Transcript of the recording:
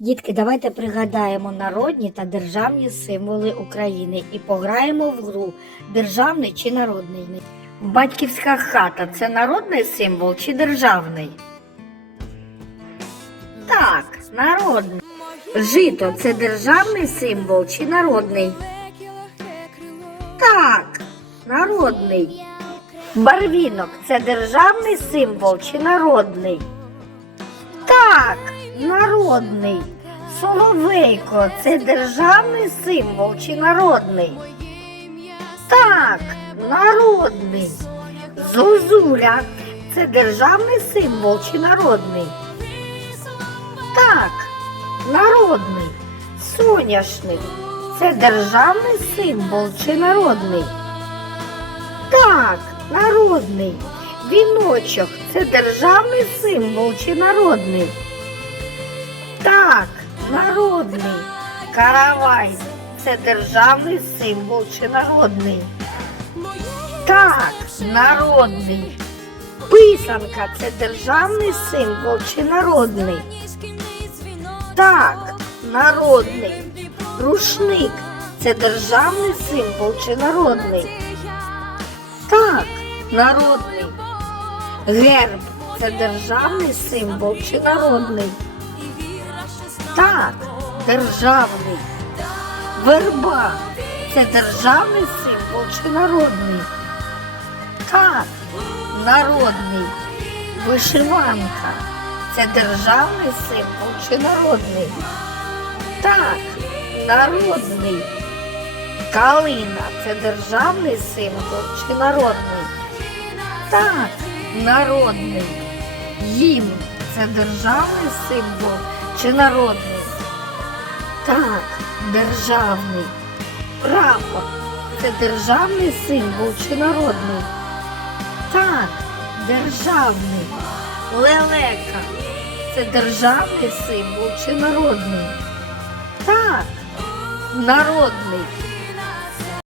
Дітки, давайте пригадаємо народні та державні символи України і пограємо в гру державний чи народний. Батьківська хата це народний символ чи державний? Так, народний. Жито це державний символ чи народний? Так, народний. Барвінок це державний символ чи народний? Так, народний. Соловейко це державний символ чи народний? Так, народний. Зозуля це державний символ чи народний? Так, народний. Соняшник це державний символ чи народний? Так, народний. Віночок це державний символ чи народний? Так, народний. Каравай це державний символ чи народний? Так, народний. Писанка це державний символ чи народний? Так, народний. Рушник це державний символ чи народний? Так, народний. Герб це державний символ чи народний? Так, державний. Верба це державний символ чи народний? Так, народний. Вишиванка це державний символ чи народний? Так, народний. Калина це державний символ чи народний? Так, народний. Гімн це державний символ чи народний? Так, державний. Прапор це державний символ чи народний? Так, державний. Лелека це державний символ чи народний? Так, народний.